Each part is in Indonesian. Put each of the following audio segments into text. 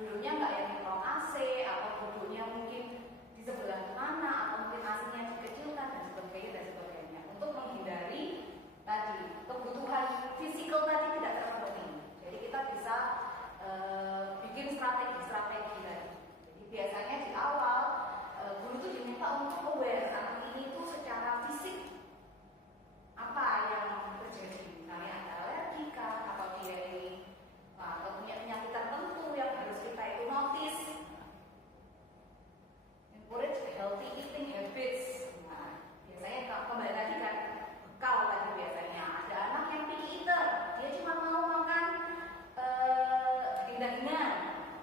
duduknya nggak yang di ruang AC, atau duduknya mungkin di sebelah mana, atau mungkin AC-nya dikecilkan dan sebagainya untuk menghindari tadi kebutuhan fisikal tadi tidak terpenuhi. Jadi kita bisa bikin strategi tadi. Jadi biasanya di awal guru itu diminta untuk aware anak ini tuh secara fisik apa yang terjadi, misalnya ada alergi kah, atau dia ini atau punya penyakit tertentu yang harus kita itu notice. Encourage healthy eating habits. Nah, biasanya kembali tadi kan bekal tadi, biasanya ada anak yang picky eater, dia cuma mau makan daging-dagingan,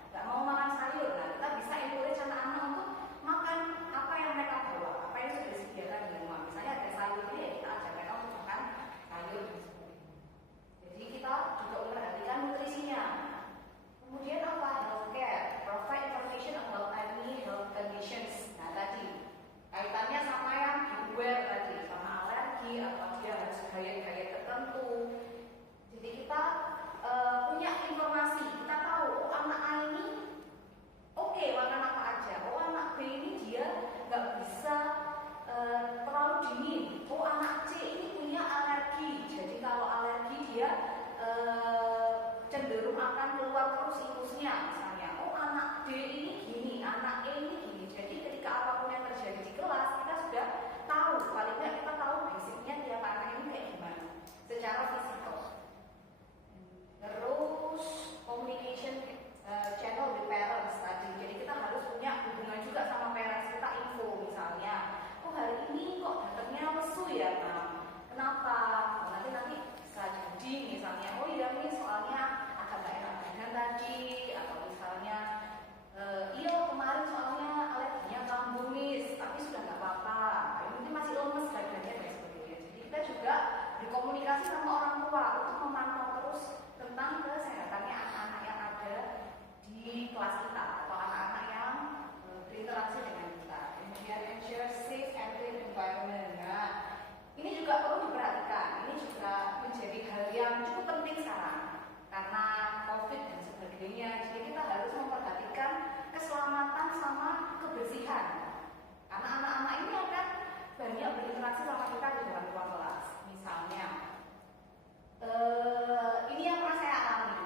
nggak mau makan sayur. Nah, kita bisa encourage anak-anak untuk makan apa yang mereka bawa, apa yang sudah disediakan di rumah. Misalnya ada sayur, ya kita ajak mereka untuk makan sayur dan sebagainya. Jadi kita juga memperhatikan nutrisinya. Kemudian apa? Healthcare, provide information about any health conditions. Nah tadi kaitannya sama yang aware tadi, sama alergi atau dia harus diet tertentu. Jadi kita punya informasi, kita tahu anak A ini oke, makan apa aja. Anak B ini dia nggak bisa terlalu dingin. Anak C ini punya alergi. Jadi kalau alergi dia cenderung akan keluar terus inkusnya misalnya. Anak D ini gini, anak E ini gini. Jadi ketika apapun yang terjadi di kelas, kita sudah tahu, paling nggak kita tahu basicnya tiap anak ini kayak gimana secara fisikal. Terus communication channel with parents tadi. Jadi kita harus punya hubungan juga sama parents, kita info misalnya, hari ini kok datangnya lesu ya Mam, kenapa? Nanti bisa jadi misalnya, iya ini soalnya agak gak enak badan tadi, atau misalnya iya kemarin soalnya alerginya kambuh nis, tapi sudah gak apa-apa, mungkin masih lemes badannya dan sebagainya. Jadi kita juga berkomunikasi sama orang tua untuk memantau terus tentang kesehatannya anak-anak yang ada di kelas kita atau anak-anak yang berinteraksi dengan kita. Kemudian ensure safe and clean environment. Nah, ini juga perlu diperhatikan. Ini juga menjadi hal yang cukup penting sekarang karena COVID dan sebagainya. Jadi kita harus memperhatikan keselamatan sama kebersihan. Karena anak-anak ini akan banyak berinteraksi sama kita di dalam ruang kelas. Misalnya, ini yang pernah saya alami.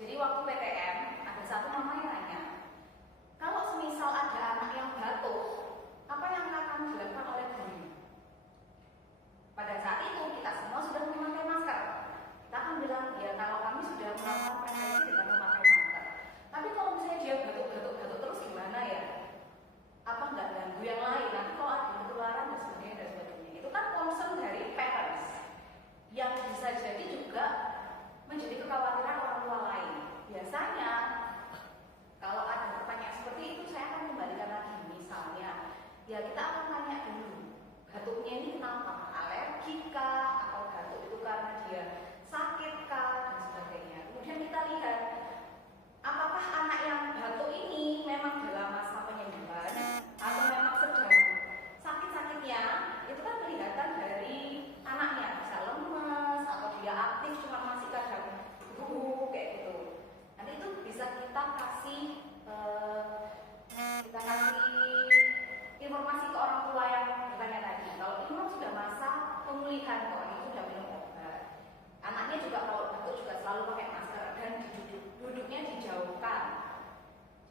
Jadi waktu PTM ada satu mama yang nanya, kalau semisal ada anak yang batuk, apa yang akan dilakukan oleh guru? Pada saat itu kita semua sudah memakai masker. Kita akan bilang, ya kalau kami sudah melakukan prevensi dengan memakai masker. Tapi kalau misalnya dia batuk terus gimana ya? Apa nggak ganggu yang lain? Nanti kalau ada penularan dan sebagainya. Itu kan concern dari parents yang bisa jadi juga menjadi kekhawatiran orang tua lain. Biasanya kalau ada pertanyaan seperti itu, saya akan kembalikan lagi. Misalnya, ya kita akan tanya dulu, batuknya ini kenapa? Alergi kah? Atau batuk itu karena dia sakit kah? Dan sebagainya. Kemudian kita lihat, apakah anak yang batuk ini memang dalam masa penyembuhan atau memang sedang sakit-sakitnya? Itu kan kelihatan dari anaknya, bisa lemes atau dia aktif cuma masih kadang kayak gitu. Nanti itu bisa kita kasih informasi ke orang tua yang bertanya tadi. Kalau ini sudah masa pemulihan kok, ini sudah minum obat. Anaknya juga kalau batuk juga selalu pakai masker dan duduknya dijauhkan.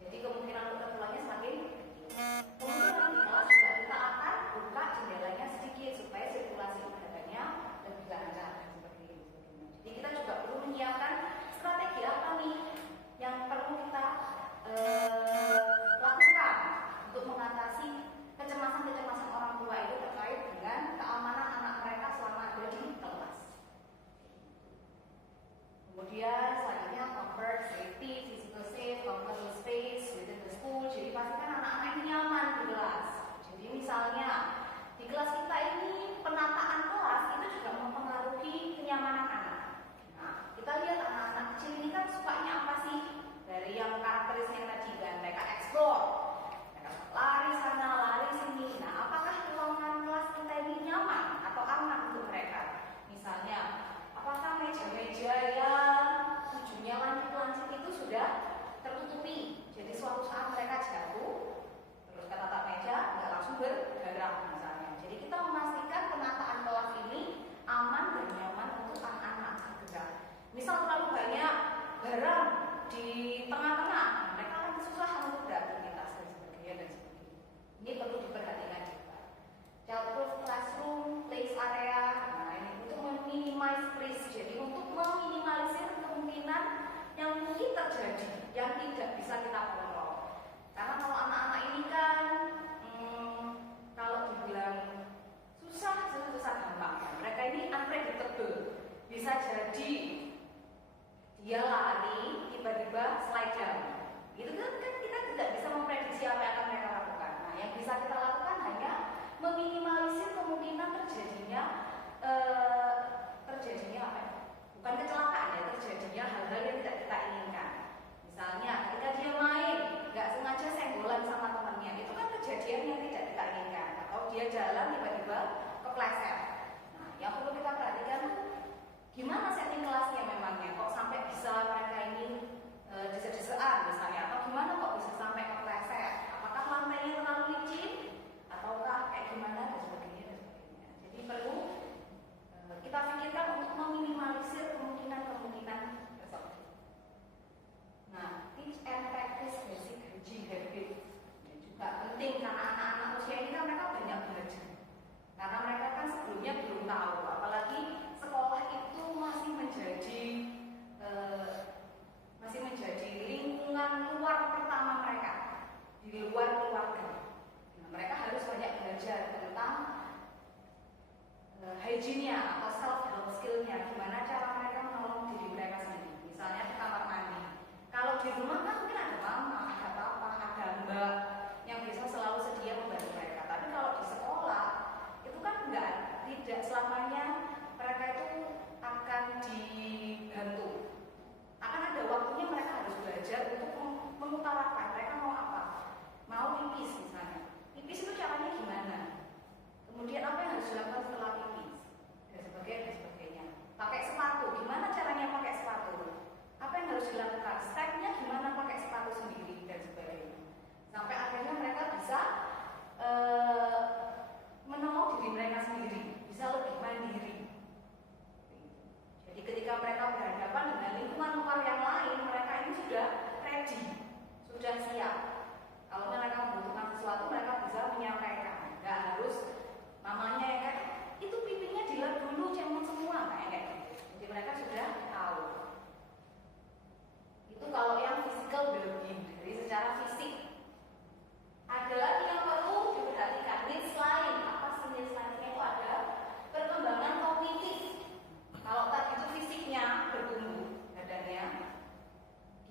Jadi kemungkinan untuk tertularnya semakin kecil. Kemudian di kelas juga kita akan buka jendelanya sedikit supaya sirkulasi udaranya lebih lancar dan sebagainya. Jadi kita juga perlu menyiapkan strategi apa nih yang perlu kita lakukan untuk mengatasi kecemasan orang tua itu terkait dengan keamanan anak mereka selama ada di kelas. Kemudian selanjutnya comfort, safety, physical safe, comfortable space within the school. Jadi pastikan anak-anak ini nyaman di kelas. Jadi misalnya di kelas kita ini penataan kelas itu juga mempengaruhi kenyamanan anak. Nah, kita lihat anak-anak kecil ini kan sukanya apa sih? Dari yang karakteristiknya tadi kan, mereka explore, mereka lari sana, lari sini. Nah, apakah ruangan kelas kita ini nyaman atau aman untuk mereka? Misalnya, apakah meja-meja yang ujungnya lancip-lancip itu sudah garam di tengah-tengah, mereka akan kesusahan untuk beraktivitas dan sebagainya dan sebagainya. Ini perlu diperhatikan juga. Childproof classroom, place area, nah ini untuk meminimize risk, jadi untuk meminimalisir kemungkinan yang mungkin terjadi, yang tidak bisa kita kontrol. Karena kalau anak-anak ini kan, kalau dibilang susah gampang ya. Mereka ini unpredictable, bisa jadi dia lari tiba-tiba slide down. Itu kan kita tidak bisa memprediksi apa yang akan mereka lakukan. Nah, yang bisa kita lakukan hanya meminimalisir kemungkinan terjadinya apa ya? Bukan kecelakaan ya, terjadinya hal-hal yang tidak kita inginkan. Misalnya ketika dia main nggak sengaja senggolan sama temannya, itu kan kejadian yang tidak kita inginkan. Atau dia jalan tiba-tiba kepleset. Nah, yang perlu kita perhatikan tuh gimana setting kelasnya memangnya, kok sampai bisa mereka ini desa-desaan misalnya, atau gimana kok bisa sampai kepleset, apakah lantainya terlalu licin ataukah kayak gimana dan sebagainya dan sebagainya. Jadi perlu kita pikirkan untuk meminimalisir kemungkinan tersebut. Nah, teach and practice basic hygiene habit ya, juga penting karena anak-anak usia ini kan mereka banyak belajar. Karena mereka kan sebelumnya belum tahu, apalagi sekolah itu masih menjadi lingkungan luar pertama mereka, di luar keluarga. Nah, mereka harus banyak belajar tentang hygiene-nya atau self-help skill-nya, gimana cara mereka menolong diri mereka sendiri. Misalnya di kamar mandi. Kalau di rumah kan mungkin ada mama, ada papa, ada mbak yang bisa selalu sedia membantu mereka. Tapi kalau di sekolah itu kan tidak selamanya mereka itu akan dibantu. Akan ada waktunya mereka harus belajar untuk mengutarakan mereka mau apa. Mau pipis misalnya. Pipis itu caranya gimana? Kemudian apa yang harus dilakukan setelah pipis? Dan sebagainya. Pakai sepatu, gimana caranya pakai sepatu? Apa yang harus dilakukan? Stepnya gimana pakai sepatu sendiri dan sebagainya. Sampai akhirnya mereka bisa menolong diri mereka sendiri, bisa lebih mandiri. Jadi ketika mereka berhadapan dengan lingkungan luar yang lain, mereka ini sudah ready, sudah siap. Kalau mereka membutuhkan sesuatu, mereka bisa menyampaikan. Gak harus mamanya yang kan, itu pipinya dilap dulu, jangan semua kayak gitu. Jadi mereka sudah tahu. Itu kalau yang physical well-being, dari secara fisik. Ada lagi yang perlu diperhatikan, needs lain. Apa sih needs lainnya? Itu ada perkembangan kognitif. Kalau tadi itu fisiknya bertumbuh, badannya,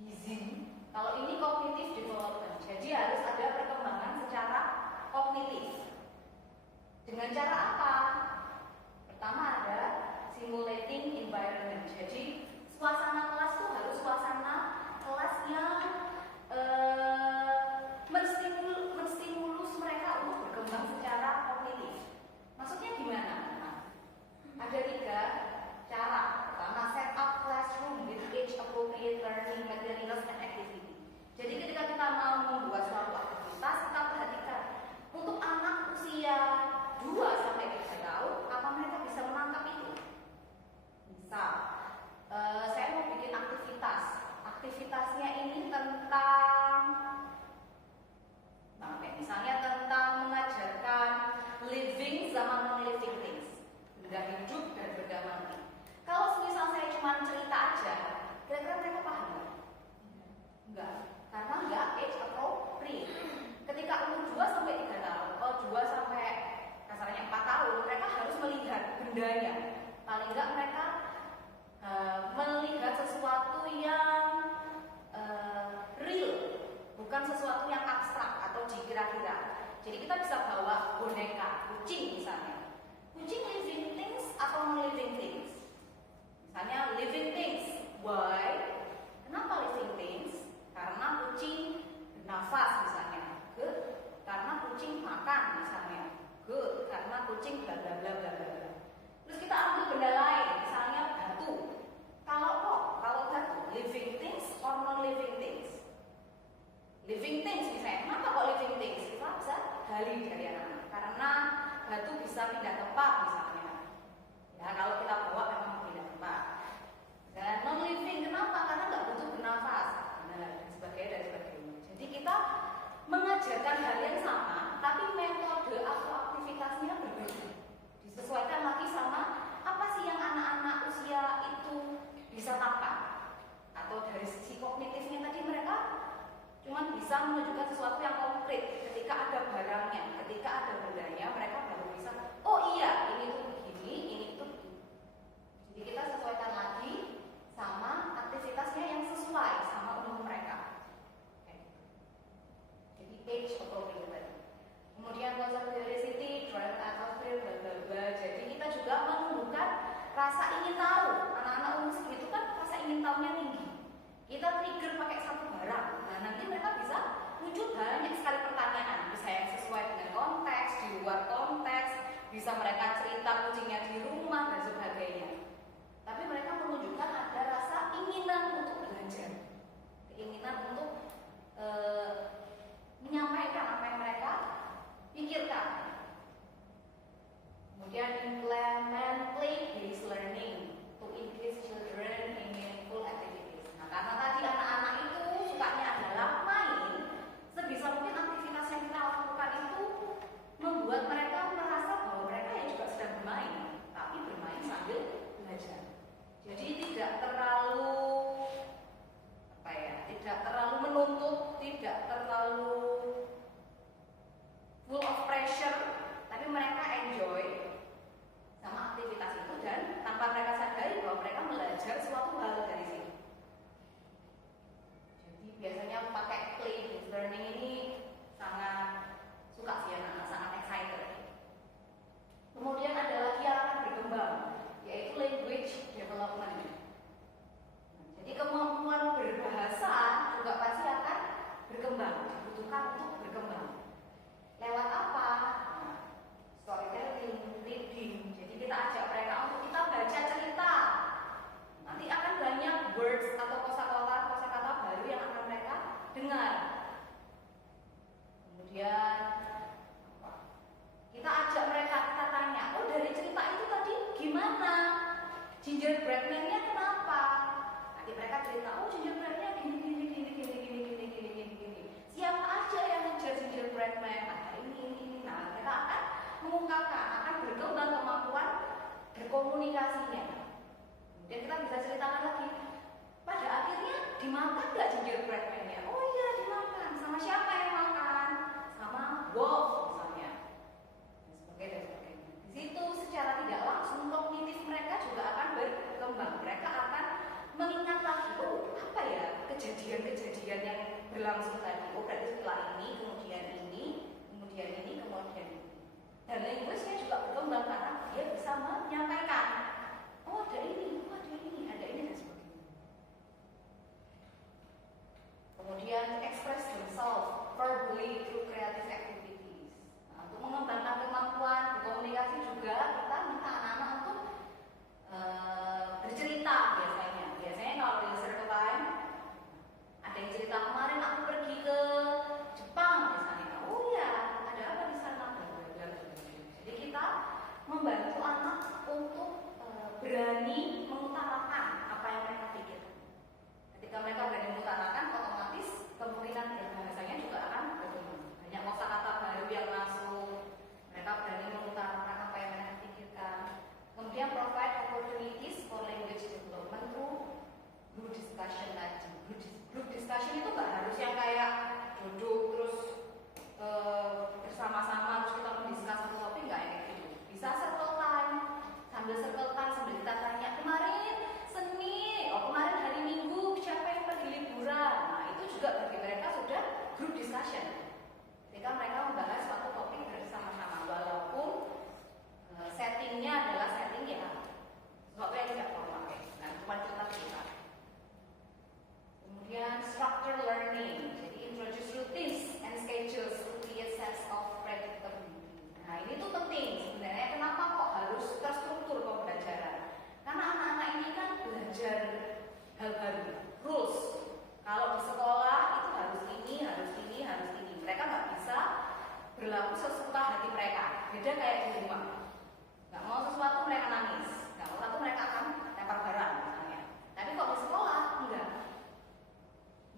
gizi. Kalau ini cognitive development, jadi harus ada perkembangan secara kognitif. Dengan cara apa? Pertama ada simulating environment. Jadi suasana kelas itu harus suasana kelas yang menstimulus mereka untuk berkembang secara kognitif. Maksudnya gimana? Nah, ada 3 cara. Pertama, set up classroom with age appropriate learning materials and activity. Jadi ketika kita mau membuat suatu aktivitas, kita perhatikan untuk anak usia 2 sampai 3 tahun, apa mereka bisa menangkap itu? Misal, saya mau bikin aktivitas. Aktivitasnya ini tentang misalnya tentang mengajarkan living sama non-living things, benda hidup dan benda mati. Kalau misal saya cuma cerita aja, kira-kira mereka paham nggak? Enggak, karena enggak age appropriate. Ketika umur 2 sampai 3 tahun, 2 sampai kasarnya 4 tahun, mereka harus melihat bendanya. Paling enggak mereka melihat sesuatu yang real, bukan sesuatu yang abstrak atau dikira-kira. Jadi kita bisa bawa boneka, kucing misalnya. Kucing living things atau non-living things? Misalnya living things. Why? Kenapa living things? Karena kucing bernafas misalnya. Good. Karena kucing makan misalnya. Good. Karena kucing bla bla bla bla bla. Terus kita ambil benda lain, misalnya batu. Kalau batu, living things or non-living things? Living things misalnya, kenapa kok living things? Kita bisa gali dari anak-anak. Karena batu bisa pindah tempat misalnya. Ya kalau kita bawa memang pindah tempat. Dan non-living, kenapa? Karena nggak butuh gingerbreadnya gini. Siapa aja yang ngejar gingerbread man? Ada ini. Nah, mereka akan mengungkapkan, akan berkembang kemampuan berkomunikasinya. Dan kita bisa ceritakan lagi, pada akhirnya dimakan nggak gingerbread man-nya? Oh iya dimakan. Sama siapa yang makan? Sama wolf misalnya. Dan sebagainya. Di situ secara tidak langsung kognitif mereka juga akan berkembang. Mereka akan mengingat lagi, oh apa ya kejadian-kejadian yang berlangsung tadi. Oh berarti setelah ini, kemudian ini. Dan linguisnya juga berkembang karena dia bisa menyampaikan, oh ada ini, dan sebagainya. Kemudian express themselves verbally through creative activities. Nah, untuk mengembangkan kemampuan berkomunikasi juga kita minta anak-anak untuk bercerita biasanya. Biasanya kalau di circle time ada yang cerita, kemarin aku pergi ke Jepang misalnya. Oh ya, ada apa di sana? Jadi kita membantu anak untuk berani mengutarakan apa yang mereka pikirkan. Ketika mereka berani mengutarakan, otomatis kemungkinan bahasanya juga akan berkembang. Banyak kosakata baru yang masuk. Mereka berani mengutarakan apa yang mereka pikirkan. Kemudian provide opportunities for language development through group discussion tadi. Group discussion itu nggak harus yang kayak duduk terus bersama-sama terus kita mendiskus satu topik, nggak kayak gitu. Bisa circle time, sambil kita tanya kemarin seni, kemarin hari Minggu siapa yang pergi liburan. Nah itu juga bagi mereka sudah group discussion. Ketika mereka membahas suatu topik bersama-sama, walaupun settingnya adalah setting ya sesuatu yang tidak formal, nah cuma cerita. Kemudian structure learning, jadi introduce routines and schedules to create sense of predictability. Nah ini tuh penting sebenarnya. Kenapa kok harus terstruktur pembelajaran? Karena anak-anak ini kan belajar hal baru, rules. Kalau di sekolah itu harus ini. Mereka nggak bisa berlaku sesuka hati mereka. Beda kayak di rumah. Nggak mau sesuatu mereka nangis, nggak mau sesuatu mereka akan lempar barang misalnya. Tapi kalau di sekolah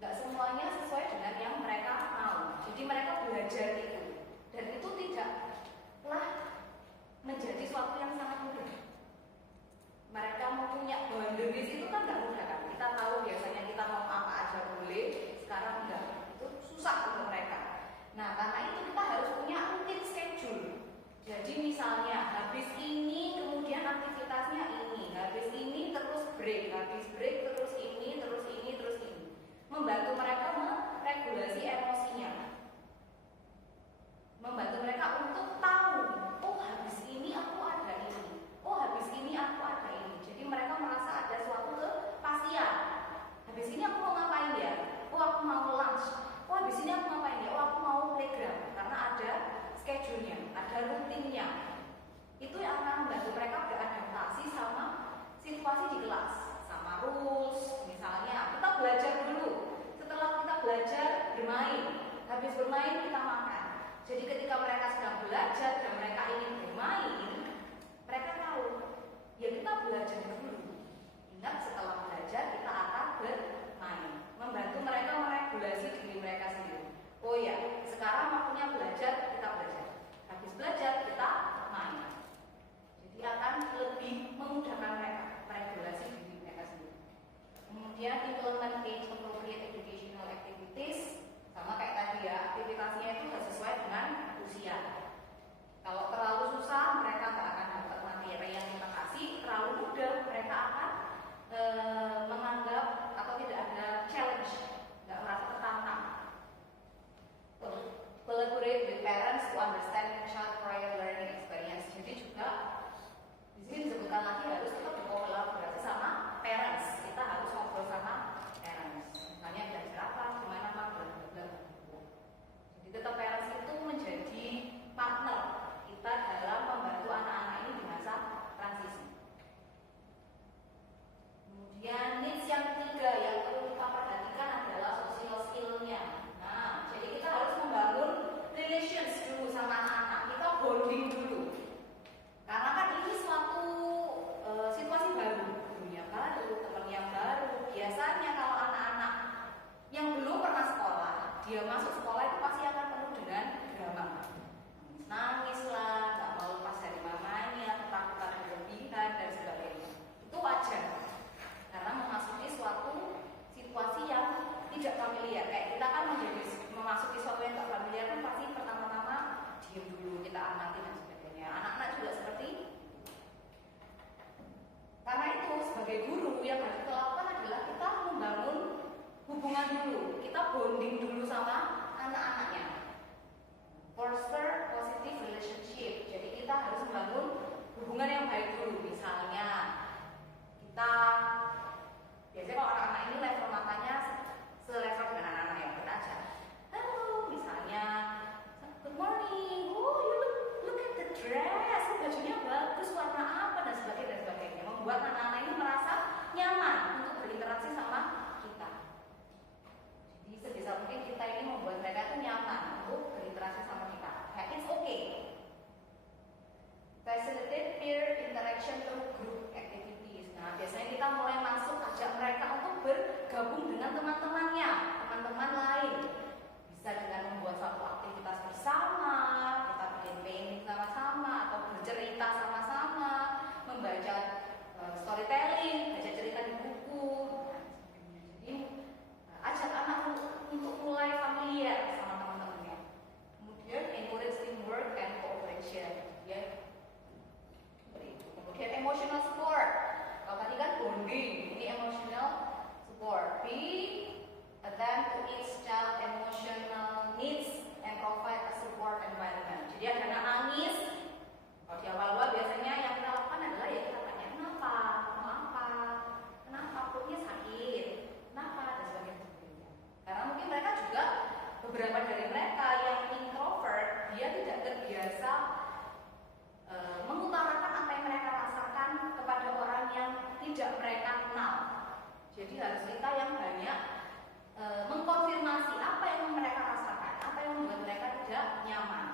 nggak semuanya sesuai dengan yang mereka mau. Jadi mereka belajar itu, dan itu tidaklah menjadi suatu yang sangat mudah. Mereka mempunyai boundaries itu kan nggak mudah kan. Kita tahu biasanya kita mau apa aja boleh, sekarang enggak. Itu susah untuk mereka. Nah karena itu kita harus punya rutin schedule. Jadi misalnya habis ini kemudian aktivitasnya ini, habis ini terus break, habis break terus ini. Membantu mereka meregulasi emosinya. Membantu mereka untuk tahu, oh habis ini aku ada ini, oh habis ini aku ada ini. Jadi mereka merasa ada suatu kepastian. Habis ini aku mau ngapain ya? Oh aku mau lunch. Oh habis ini aku ngapain ya? Oh aku mau playground. Karena ada schedule-nya, ada rutinnya. Itu yang akan membantu mereka beradaptasi sama situasi di kelas, sama rules. Misalnya kita belajar dulu. Setelah kita belajar bermain, habis bermain kita makan. Jadi ketika mereka sedang belajar dan mereka ingin bermain, mereka tahu, ya kita belajar dulu. Ingat setelah belajar kita akan bermain. Membantu mereka meregulasi diri mereka sendiri. Oh ya, sekarang waktunya belajar, kita belajar. Habis belajar kita main. Jadi akan lebih memudahkan mereka meregulasi diri mereka sendiri. Kemudian implement age appropriate educational activities, sama kayak tadi ya, aktivitasnya itu harus sesuai dengan usia. Kalau terlalu susah mereka dia masuk sekolah itu pasti akan penuh dengan drama, nangis lah, nggak mau lepas dari mamanya, ketakutan berlebihan dan sebagainya. Itu wajar karena memasuki suatu situasi yang tidak familiar. Kayak kita kan memasuki suatu yang tidak familiar kan pasti pertama-tama diam dulu, kita amati dan sebagainya. Anak-anak juga seperti. Karena itu sebagai guru yang harus kita lakukan adalah kita membangun hubungan dulu, kita bonding dulu sama anak-anaknya. Foster positive relationship. Jadi kita harus membangun hubungan yang baik dulu. Misalnya kita biasanya kalau anak-anak ini level matanya selevel dengan anak-anak yang kita aja. Halo, misalnya good morning. Oh, you look at the dress. Oh, bajunya bagus, warna apa dan sebagainya. Membuat anak-anak ini merasa nyaman untuk berinteraksi sama kita. Jadi sebisa mungkin kita ini membuat mereka itu nyaman untuk berinteraksi sama kita. Ya, it's okay. Facilitate peer interaction through group activities. Nah, biasanya kita mulai masuk ajak mereka untuk bergabung dengan teman-temannya, teman-teman lain. Bisa dengan membuat suatu aktivitas bersama, kita bikin painting sama-sama, atau bercerita sama-sama, membaca storytelling, baca cerita di buku. Jadi ajak anak untuk mulai familiar sama teman-temannya. Kemudian encourage teamwork and cooperation. Ya. Kemudian emotional support. Kalau tadi kan bonding, ini emotional support. Be attend to each child emotional needs and provide a support environment. Jadi ada anak nangis, kalau di awal-awal biasanya yang kita lakukan adalah ya kita tanya kenapa, mau apa, kenapa perutnya sakit, kenapa dan sebagainya. Karena mungkin mereka juga beberapa dari mereka yang introvert, dia tidak terbiasa mengutarakan apa yang mereka rasakan kepada orang yang tidak mereka kenal. Jadi harus kita yang banyak mengkonfirmasi apa yang mereka rasakan, apa yang membuat mereka tidak nyaman.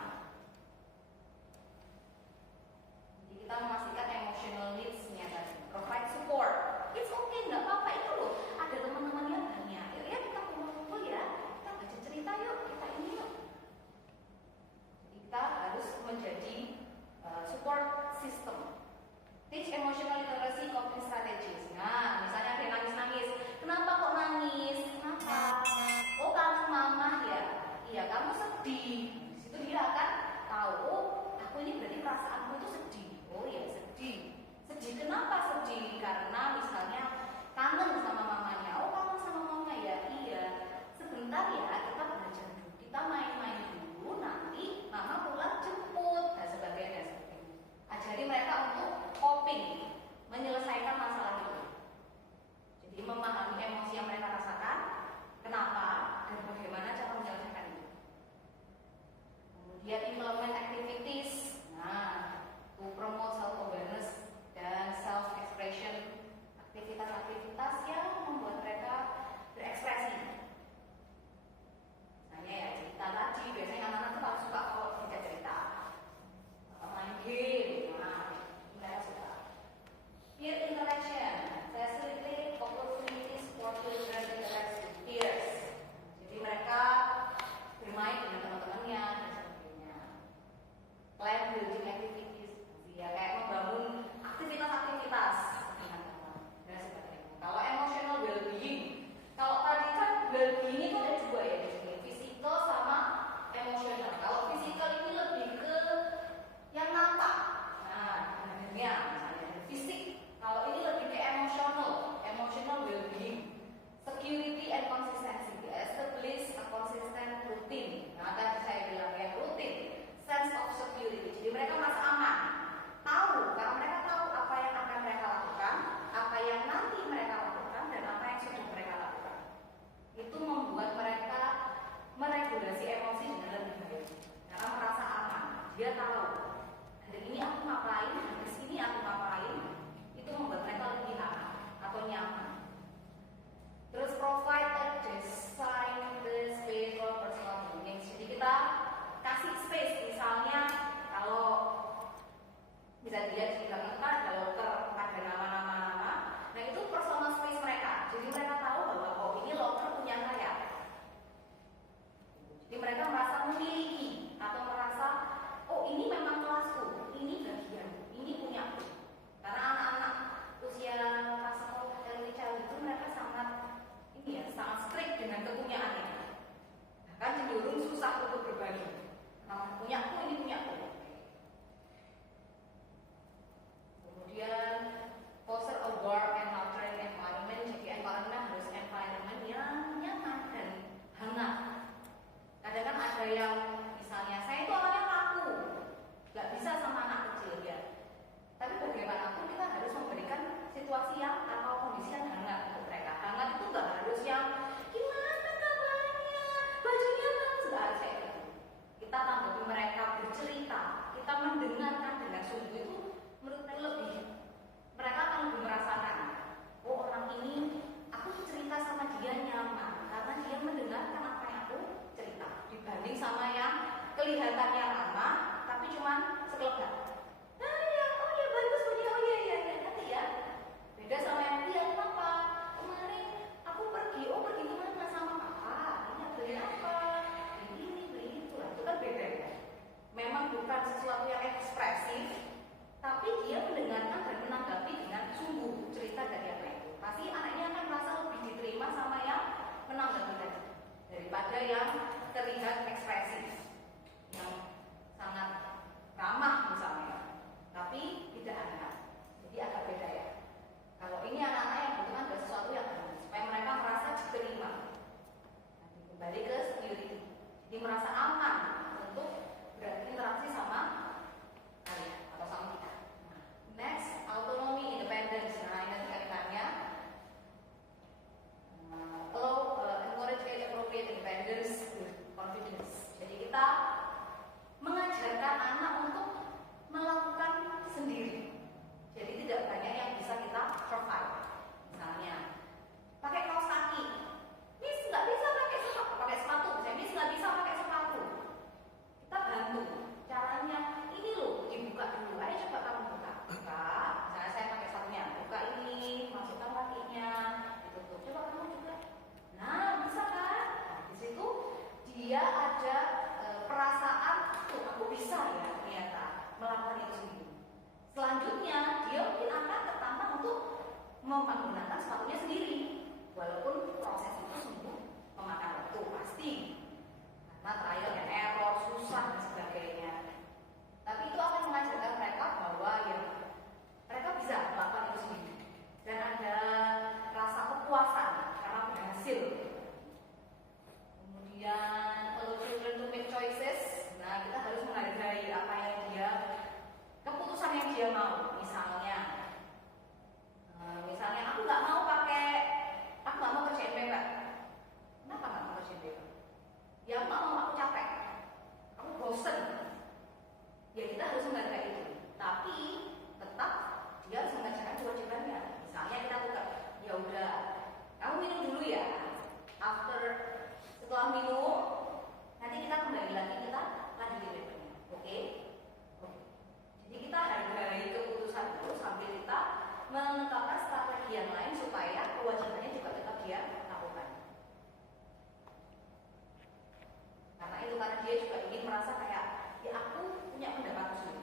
menggunakan sepatunya sendiri, walaupun proses itu sungguh memakan waktu pasti karena trial and error, susah dan sebagainya. Tapi itu akan mengajarkan mereka bahwa ya mereka bisa melakukan itu sendiri dan ada rasa kepuasan karena berhasil. Kemudian kalau children to make choices, nah kita harus menghargai apa yang dia, keputusan yang dia mau. Misalnya aku nggak mau kerjain paper. Kenapa nggak mau kerjain paper? Ya aku nggak mau, aku capek, aku bosen. Ya kita harus menghargai itu. Tapi tetap dia harus mengerjakan kewajibannya. Misalnya kita tukar, ya udah, kamu minum dulu ya. Setelah minum, nanti kita kembali lagi, kita lanjutin papernya. Oke? Jadi kita hargai keputusan itu sambil kita menetapkan strategi yang lain supaya kewajibannya juga tetap dia lakukan. Karena dia juga ingin merasa kayak, ya aku punya pendapat sendiri.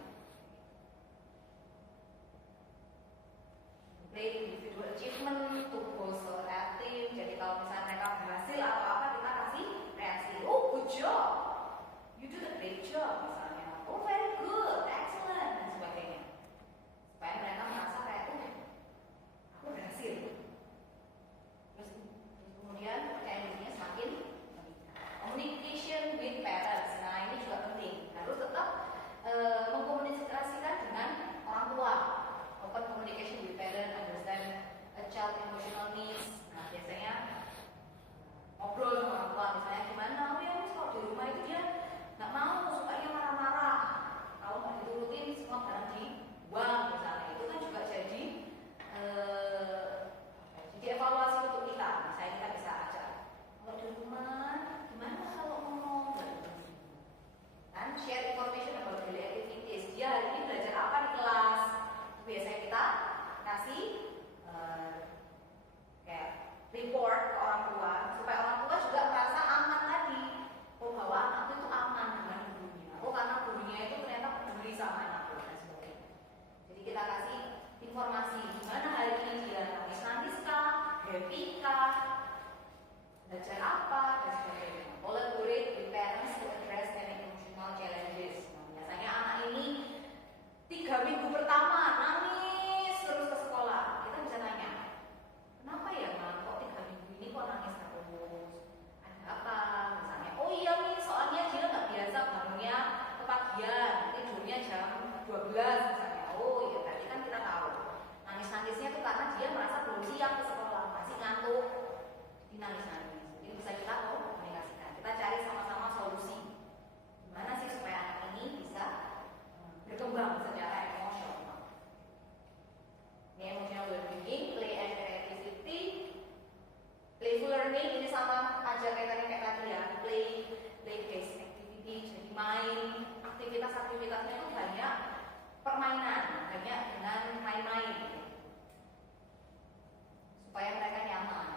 Great individual achievement to bolster active. Jadi kalau misalnya mereka berhasil atau apa, kita kasih reaksi, oh good job, you do a great job misalnya, oh very good, excellent dan sebagainya, supaya mereka merasa kayak aku berhasil. Terus kemudian percaya dirinya semakin meningkat. Communication with parents, nah ini juga penting, harus tetap mengkomunikasikan dengan orang tua. Open communication with parents, understand a child emotional needs. Nah biasanya ngobrol sama orang tua, misalnya gimana, oh ya kalau di rumah itu dia nggak mau, sukanya marah-marah, kalau nggak diturutin semua barang dibuang misalnya, itu kan juga jadi evaluasi untuk kita. Misalnya kita bisa aja, kalau di rumah gimana kalau ngomong kan, share information about daily activities, dia hari ini belajar apa di kelas. Biasanya kita kasih kayak report ke orang tua supaya orang tua juga merasa aman tadi, bahwa anakku itu aman dengan gurunya, karena gurunya itu ternyata peduli sama anakku dan sebagainya. Jadi kita kasih informasi gimana hari ini dia nangis kah, happy kah, belajar apa dan sebagainya. Collaborate with parents to address any emotional challenges. Nah, biasanya anak ini 3 minggu pertama nangis terus ke sekolah, kita bisa tanya, kenapa ya Mam, kok 3 minggu ini kok nangis terus, ada apa misalnya. Oh iya nih, soalnya dia nggak biasa bangunnya kepagian, tidurnya jam 12 misalnya. Oh iya, tadi kan kita tahu nangis-nangisnya tuh karena dia merasa belum siap ke sekolah, masih ngantuk, jadi nangis-nangis. Jadi bisa kita komunikasikan, kita cari sama-sama solusi gimana sih supaya anak ini bisa berkembang secara emosional. Ini emotional well-being, play and creativity. Playful learning ini sama aja kayak tadi ya, play based activity. Jadi main, aktivitasnya itu banyak permainan, banyak dengan main-main supaya mereka nyaman.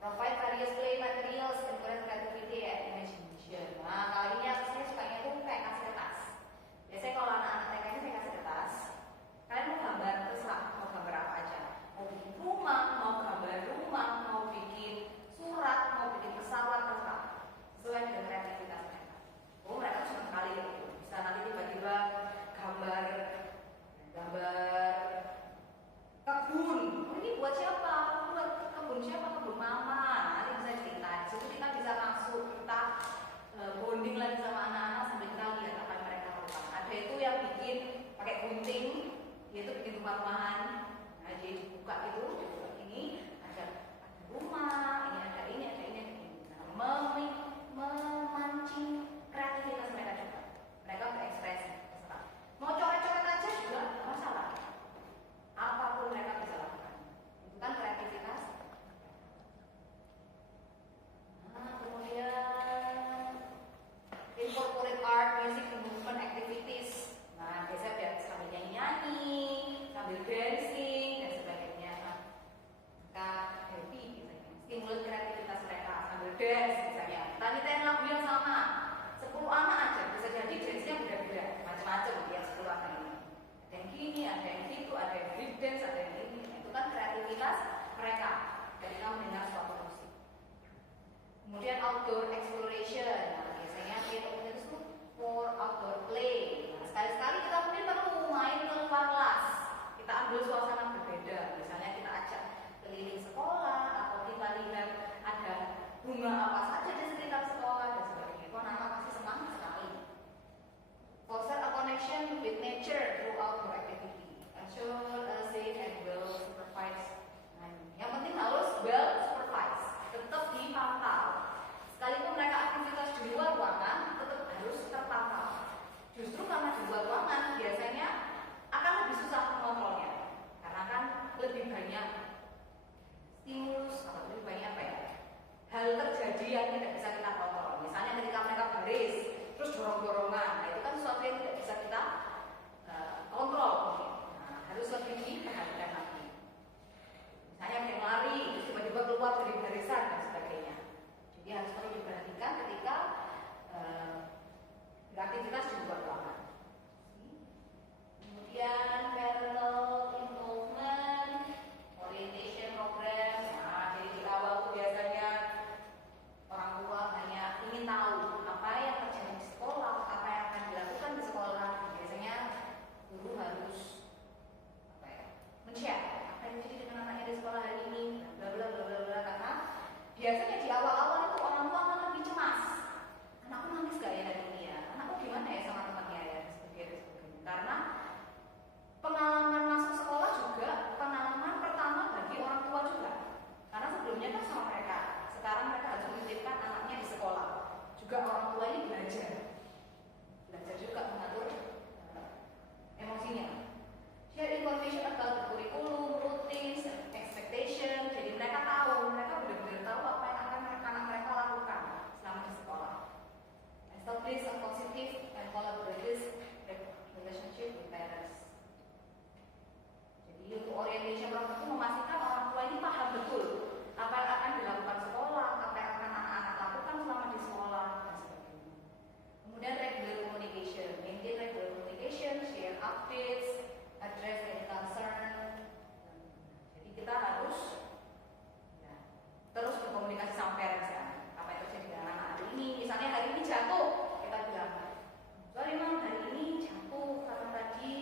Provide various play materials, encourage creativity and imagination. Nah kali ini saya sukanya tuh kayak kasih kertas. Biasanya kalau anak-anak TK ini saya kasih kertas, kalian mau gambar terserah, mau gambar apa aja, mau bikin rumah, mau gambar rumah, mau bikin surat, mau bikin pesawat, terserah, sesuai dengan kreativitas mereka. Oh mereka senang sekali ya, bisa nanti tiba-tiba gambar kebun. Oh, ini buat siapa? Buat kebun siapa? Kebun mama. Nanti bisa cerita. Di situ kita bisa masuk, kita bonding lagi sama anak-anak sambil kita lihat apa yang mereka lakukan. Ada itu yang bikin pakai gunting, yaitu bikin rumah-rumahan. Nah, jadi dibuka itu, dibuka ini ada rumah, ini ada ini, ada ini, ada ini. Nah, memancing kreativitas mereka juga. Mereka berekspresi. Mau coret-coret aja juga nggak masalah. Apapun mereka bisa lakukan. Itu kan kreativitas. Nah, kemudian incorporate art, music, and movement activities. Nah, biasanya biar sambil nyanyi-nyanyi, sambil dancing dan sebagainya. Mereka happy gitu. Stimulus kreativitas mereka sambil dance misalnya. Kita nyanyiin lagu yang sama. 10 anak aja bisa jadi dance-nya beda-beda, macam-macam ya 10 anak ini. Ada yang gini, ada yang gitu, ada yang break dance, ada yang ini. Itu kan kreativitas mereka ketika mendengar suatu musik. Kemudian outdoor exploration, nah, biasanya kita itu for outdoor play. Nah, sekali-sekali kita mungkin perlu main keluar kelas, kita ambil suasana berbeda, misalnya kita ajak keliling sekolah atau kita lihat ada bunga apa saja di sekitar sekolah dan sebagainya. Itu anak-anak pasti senang sekali. Foster a connection with nature through outdoor activity. Ensure a safe and well supervised. Nah, yang penting harus well supervised, tetap dipantau. Sekalipun mereka aktivitas di luar ruangan, tetap harus terpantau. Justru karena di luar ruangan biasanya akan lebih susah mengontrolnya, karena kan lebih banyak stimulus atau lebih banyak apa ya, hal terjadi yang tidak bisa kita kontrol. Misalnya ketika mereka baris, terus dorong-dorongan, nah itu kan sesuatu yang tidak bisa kita kontrol. Nah, harus lebih diperhatikan lagi. Misalnya ada yang lari, terus tiba-tiba keluar dari barisan dan sebagainya. Jadi harus perlu diperhatikan ketika beraktivitas di luar ruangan. Kemudian parental involvement, orientation program. Nah, jadi di awal itu biasanya orang tua hanya ingin tahu apa yang terjadi di sekolah, apa yang akan dilakukan di sekolah. Biasanya guru harus apa ya, men-share apa yang terjadi dengan anaknya di sekolah hari ini, bla bla bla bla bla. Karena biasanya di awal-awal itu orang tua akan lebih cemas. Anakku nangis gak ya hari ini ya? Anakku gimana ya sama temannya ya? Dan sebagainya. Karena pengalaman masuk sekolah juga pengalaman pertama bagi orang tua juga. Karena sebelumnya kan sama mereka, sekarang mereka harus menitipkan anaknya di sekolah. Juga orang tua ini belajar juga mengatur emosinya. Share information about the curriculum, routines, expectation. Jadi mereka benar-benar tahu apa yang akan anak mereka lakukan selama di sekolah. Establish a positive and collaborative relationship with parents. Jadi untuk orientation program itu memastikan orang tua ini paham betul apa yang akan dilakukan sekolah, apa yang akan anak-anak lakukan selama di sekolah dan sebagainya. Kemudian regular communication, maintain regular communication, share updates, address any concern. Jadi kita harus ya, terus berkomunikasi sama parents ya. Apa yang terjadi dengan anak hari ini? Misalnya hari ini jatuh, kita bilang, sorry mam, hari ini jatuh karena tadi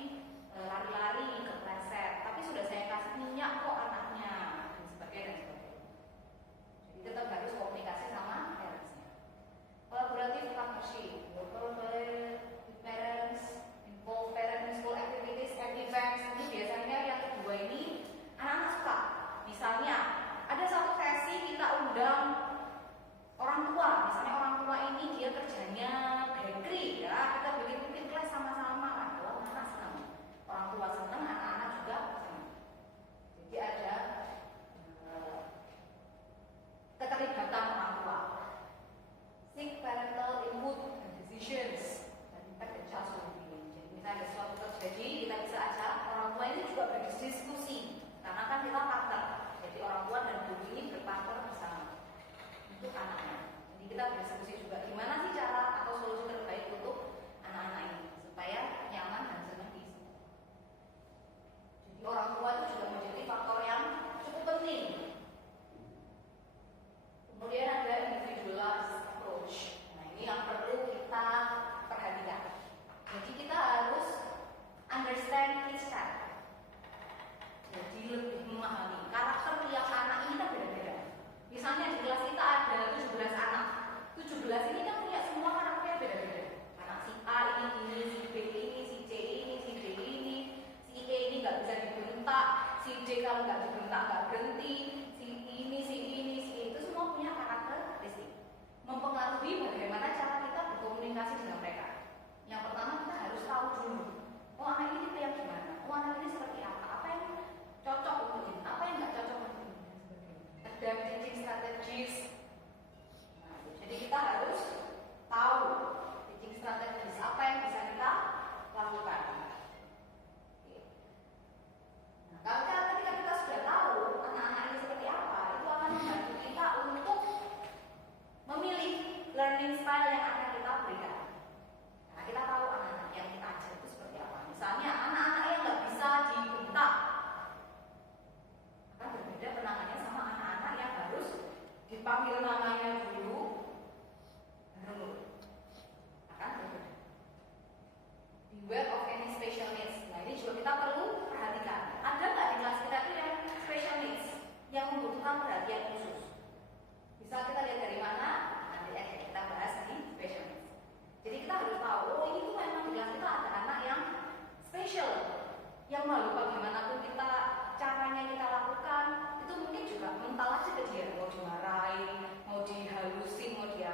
lari-lari kepleset, tapi sudah saya kasih minyak kok anaknya dan sebagainya. Jadi tetap harus komunikasi sama parentsnya. Collaborative partnership, collaborate with parents, involve parents in school activities and events. Ini biasanya yang kedua ini anak-anak suka. Misalnya ada satu sesi kita undang orang tua, misalnya orang tua ini dia kerjanya bakery ya, kita bikin kelas sama-sama. Kalau anak senang, orang tua senang, anak-anak juga senang. Jadi ada keterlibatan orang tua. Seek parental input and decisions dan impact the child's well-being. Jadi misalnya ada sesuatu terjadi, kita bisa ajak orang tua ini juga berdiskusi, karena kan kita partner. Jadi orang tua dan guru ini berpartner bersama untuk anaknya. Jadi kita berdiskusi juga gimana sih cara atau solusi terbaik untuk anak-anak ini supaya nyaman dan senang di sini. Jadi orang tua itu juga menjadi faktor yang cukup penting. Kemudian ada individualized approach. Nah ini yang perlu kita perhatikan. Jadi kita harus understand each child. Jadi lebih memahami karakter tiap anak ini kan beda-beda. Misalnya di kelas kita ada 17 anak, 17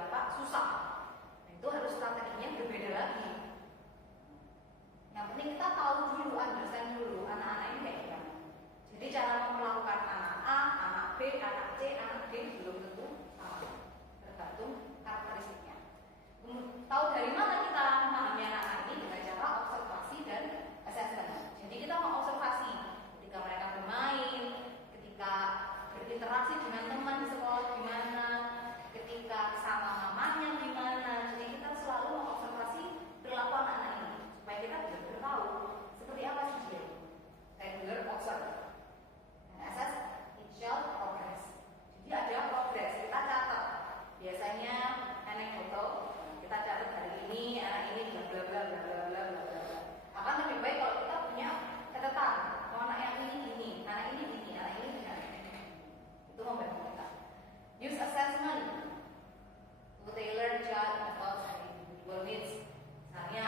berapa susah. Nah, itu harus strateginya berbeda lagi. Yang penting kita tahu dulu, understand dulu anak-anak ini kayak gimana. Jadi cara memperlakukan anak A, anak B, anak C, anak D belum tentu sama, tergantung karakteristiknya. Tahu dari mana kita memahami anak-anak ini dengan cara observasi dan assessment. Jadi kita mau observasi ketika mereka bermain, ketika berinteraksi dengan teman di sekolah gimana, ketika sama mamanya gimana. Jadi kita selalu mengobservasi perilaku anak-anak ini supaya kita benar-benar tahu seperti apa sih dia. Regular observe and assess initial progress. Jadi ada progress, kita catat. Biasanya anekdotal, kita catat hari ini anak ini bla bla bla bla bla bla bla. Akan lebih baik kalau kita punya catatan. Oh, anak yang ini, anak ini, anak ini. Itu membantu kita. Use assessment to tailor judge about individual needs. Misalnya,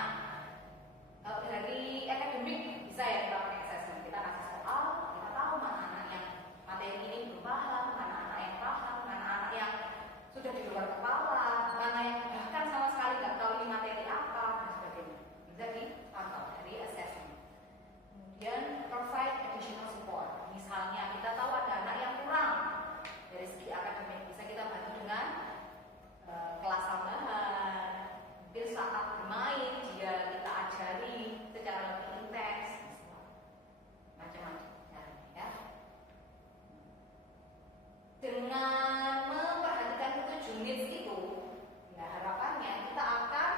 kalau dari akademik bisa ya kita pakai assessment. Kita kasih soal, kita tahu mana anak yang materi ini belum paham, mana anak yang paham, mana anak yang sudah di luar kepala, mana yang bahkan sama sekali nggak tahu ini materi apa dan sebagainya. Bisa dipantau dari assessment. Kemudian provide additional support. Misalnya kita tahu ada anak yang kurang dari segi akademik, bisa kita bantu dengan kelas tambahan. Mungkin saat bermain dia kita ajari secara lebih intens, macam-macam ya. Dengan memperhatikan 7 needs itu, ya harapannya kita akan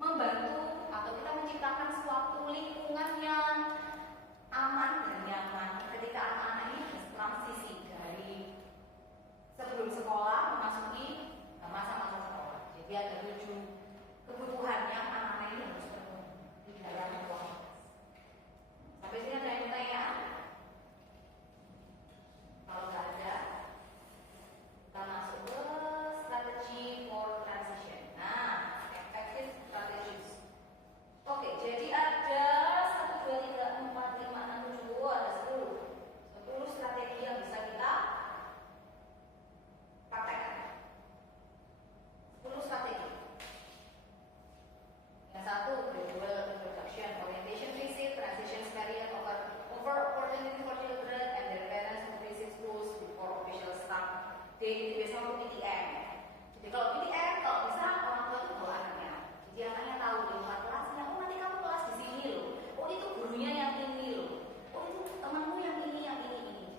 membantu atau kita menciptakan suatu lingkungan yang aman dan nyaman ketika anak-anak ini transisi dari sebelum sekolah memasuki masa-masa sekolah. Jadi ada 7 kebutuhan yang anak-anak ini harus penuhi di dalam ruang kelas. Sampai sini ada yang bertanya? Kalau nggak ada, kita masuk ke strategi for transition. Nah, effective strategies. Oke, jadi ada 1, 2, 3, 4, 5, 6, 7, ada 10 strategi yang bisa kita praktekkan. 10 strategi. Yang satu, gradual introduction, orientation visit, transition period, over opportunity for children and their parents to visit schools before official start. Jadi biasanya untuk PTM. Jadi kalau PTM, kalau bisa orang tua itu bawa anaknya. Jadi anaknya tahu di luar kelasnya, oh nanti kamu kelas di sini loh. Oh itu gurunya yang ini loh. Oh itu temanmu yang ini.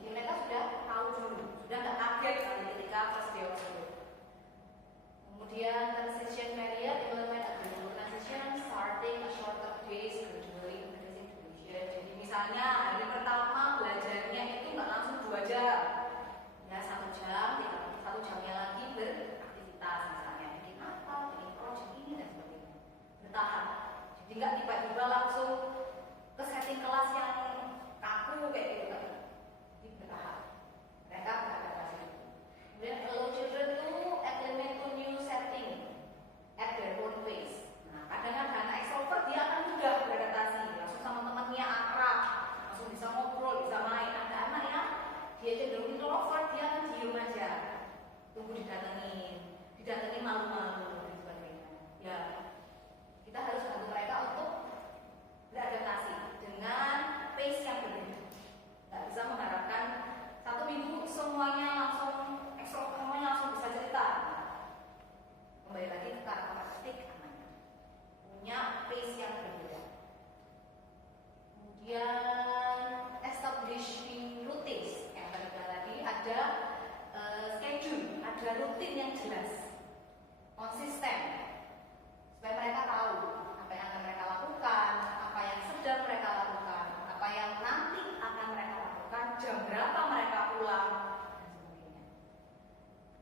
Jadi mereka sudah tahu dulu, sudah nggak kaget nanti ketika first day of school. Kemudian transition period, implement a gradual transition, starting a shorter days, gradually increasing duration. Jadi misalnya hari pertama belajarnya itu nggak langsung 2 jam, ya 1 jam, 1 jamnya lagi beraktivitas, misalnya bikin apa, bikin project ini dan sebagainya. Bertahap. Jadi nggak tiba-tiba langsung ke setting kelas yang kaku kayak gitu kan. Jadi bertahap. Mereka beradaptasi. Kemudian allow children to acclimate to new setting at their own pace. Nah, kadang-kadang anak extrovert dia akan mudah beradaptasi, langsung sama temannya akrab, langsung bisa ngobrol, bisa main. Ada anak yang dia cenderung introvert, dia akan diem aja, tunggu didatengin malu-malu dan sebagainya. Ya, kita harus bantu mereka untuk beradaptasi dengan pace yang berbeda. Nggak bisa mengharapkan 1 minggu semuanya langsung extrovert, semuanya langsung bisa cerita. Kembali lagi ke karakteristik anaknya, punya pace yang berbeda. Kemudian establishing routines, yang tadi ada schedule, ada rutin yang jelas, konsisten, supaya mereka tahu apa yang akan mereka lakukan, apa yang sedang mereka lakukan, apa yang nanti akan mereka lakukan, jam berapa mereka pulang dan sebagainya.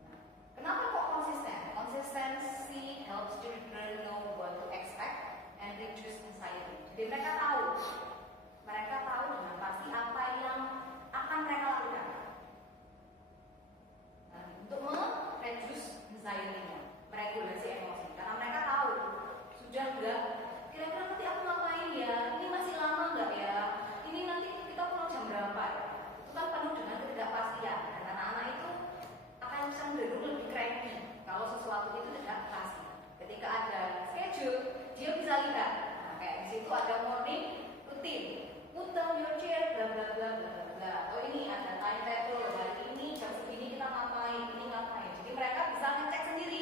Nah, kenapa kok konsisten? Consistency helps children know what to expect and reduce anxiety. Jadi mereka tahu dengan pasti apa yang akan mereka lakukan. Nah, untuk mereduce anxiety-nya, meregulasi emosi. situ ada morning routine, put down your chair, bla bla bla bla bla. Oh ini ada timetable, hari ini jam segini kita ngapain, ini ngapain. Jadi mereka bisa ngecek sendiri.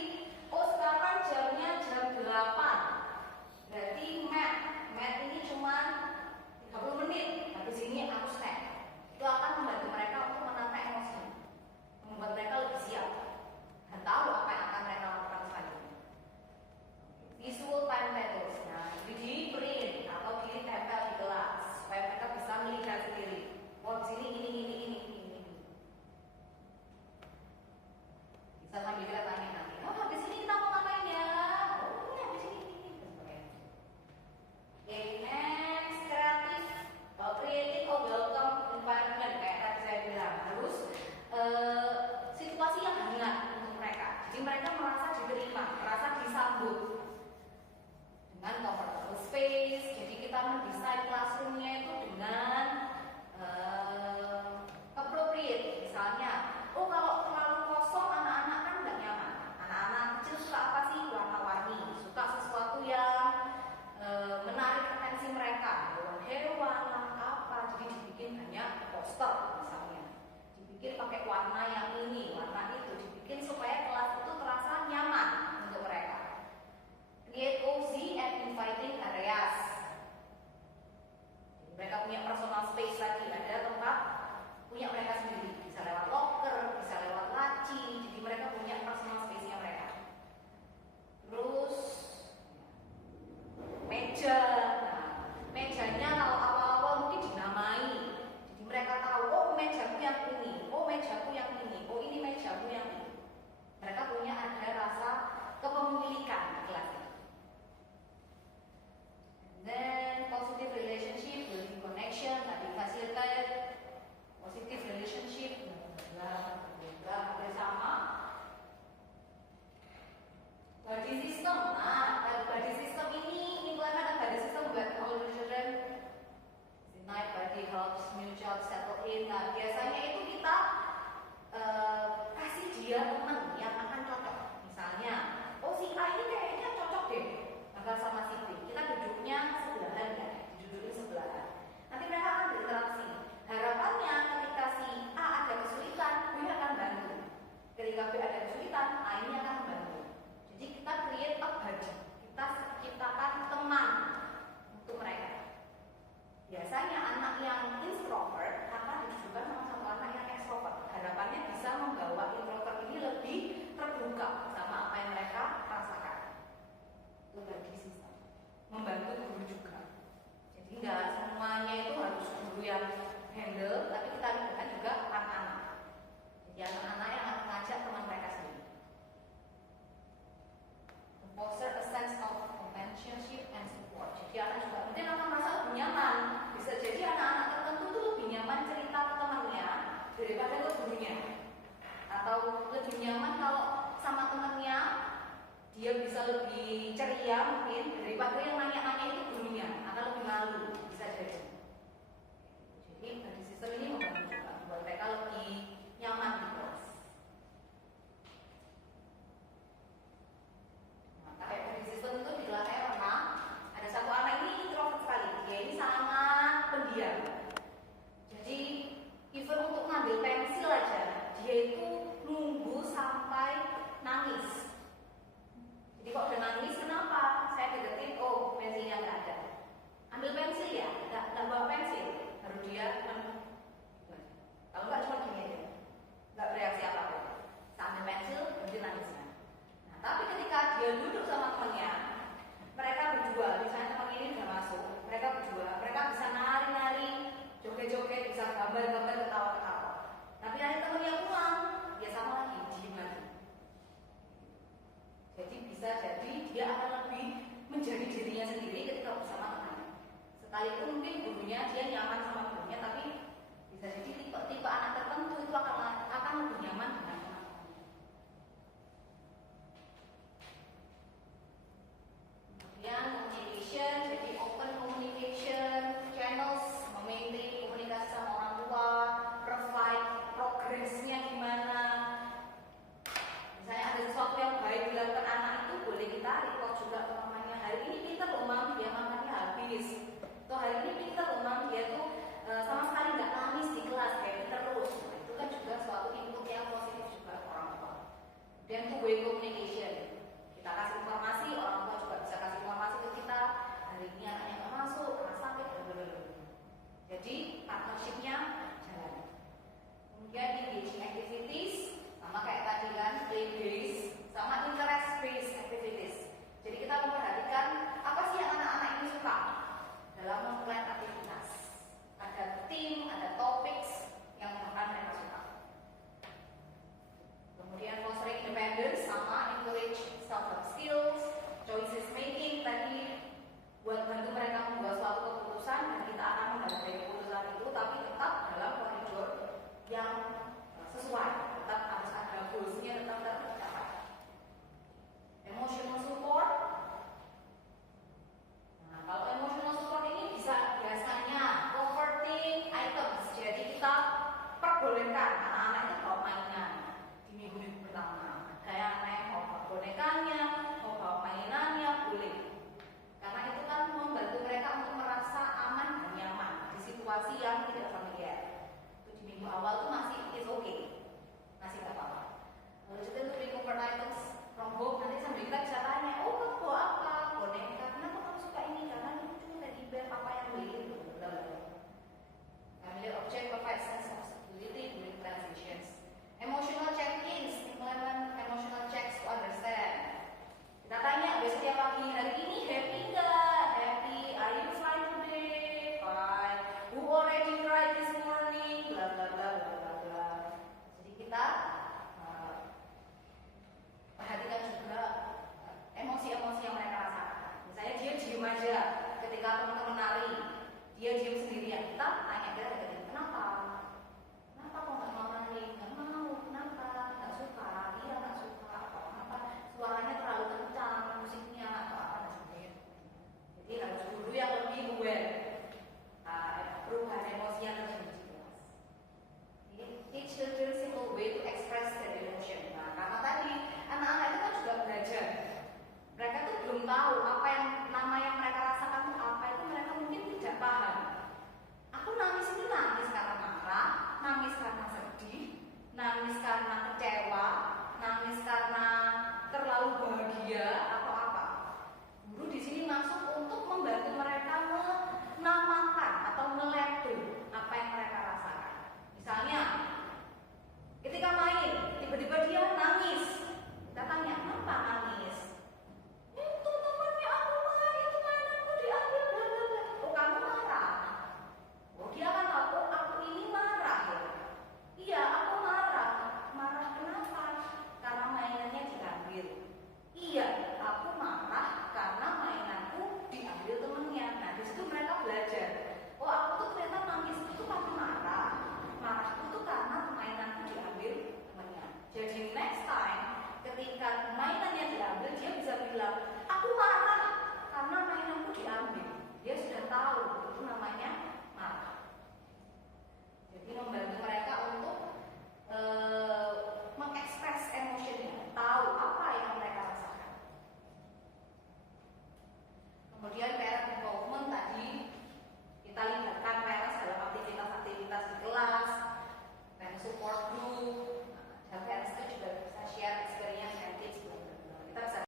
Oh sekarang jamnya jam 8. Berarti math ini cuma 30 menit. Habis ini aku snack. Itu akan membantu mereka untuk menata emosi, membuat mereka lebih siap dan tahu apa yang akan mereka lakukan selanjutnya. Visual timetables, nah jadi di print atau ditempel di kelas supaya mereka bisa melihat sendiri. Oh di sini ini. Bisa sambil kita tanya nanti. Oh habis ini kita mau ngapain ya? Oh ini habis ini dan sebagainya. Next, kreatif, creative or welcome environment kayak tadi saya bilang harus situasi yang hangat untuk mereka. Jadi mereka merasa diterima, merasa disambut dengan comfortable space. Jadi kita mendesain classroomnya itu dengan appropriate. Misalnya, oh kalau terlalu kosong anak-anak kan nggak nyaman. Anak-anak kecil suka apa sih? Warna-warni, suka sesuatu yang menarik atensi mereka. Hewan, apa? Jadi dibikin hanya poster misalnya. Dibikin pakai warna yang ini, warna itu. Dibikin supaya kelas itu terasa nyaman untuk mereka. Create cozy and inviting areas. Mereka punya personal space lagi, ada tempat punya mereka sendiri, bisa lewat locker, bisa lewat laci, jadi mereka punya personal space-nya mereka. Terus meja, nah, mejanya kalau awal-awal mungkin dinamai, jadi mereka tahu, oh mejaku yang ini, oh mejaku yang ini, oh ini mejaku yang ini. Mereka punya ada rasa kepemilikan di kelas ini. Then positive relationship, building connection, tadi facilitate positive relationship, hampir sama. Body system, nah body system ini implement body system buat all children. Night body helps mutual settle in. Nah biasanya itu kita kasih dia teman yang akan cocok. Misalnya, oh si A ini kayaknya cocok deh bakal sama si B. Kita duduknya sebelahan kan, didudukin sebelahan. Nanti mereka akan berinteraksi. Harapannya ketika si A ada kesulitan, B akan bantu. Ketika B ada kesulitan, A ini akan membantu. Jadi kita create a buddy. Kita ciptakan teman untuk mereka. Biasanya anak yang introvert akan didudukkan sama satu anak yang extrovert. Harapannya bisa membawa introvert ini lebih terbuka sama apa yang mereka rasakan. Itu bagi sistem. Membantu guru juga. Jadi nggak semuanya itu harus guru yang handle, tapi kita libatkan juga anak-anak. Jadi anak-anak yang akan mengajak teman mereka sendiri. Foster a sense of companionship and support. Jadi anak juga mungkin akan merasa lebih nyaman. Bisa jadi anak-anak tertentu tuh lebih nyaman cerita ke temannya daripada ke gurunya. Atau lebih nyaman kalau sama temannya dia bisa lebih ceria mungkin daripada yang nanya-nanya itu gurunya, akan lebih malu, bisa jadi. Jadi body system ini membantu juga buat mereka lebih nyaman di kelas. Kayak body system itu di kelas saya pernah ada satu anak ini introvert sekali, dia ini sangat pendiam. Jadi even untuk ngambil pensil aja dia itu nunggu sampai nangis. Jadi kok udah nangis kenapa? Saya deketin, oh pensilnya nggak ada. Ambil pensil ya, nggak bawa pensil, baru dia kalau nggak cuma gini aja, nggak bereaksi apa-apa. Sambil pensil, berhenti nangisnya. Nah, tapi ketika dia duduk sama temannya, mereka berdua, misalnya teman ini udah masuk, mereka berdua, mereka bisa nari-nari, joget-joget, bisa gambar-gambar, ketawa-ketawa. Tapi nanti temannya pulang, dia sama lagi, diem lagi. Jadi bisa jadi dia akan lebih menjadi dirinya sendiri ketika bersama temannya. Sekalipun mungkin gurunya dia nyaman sama gurunya, tapi bisa jadi tipe anak tertentu itu akan lebih nyaman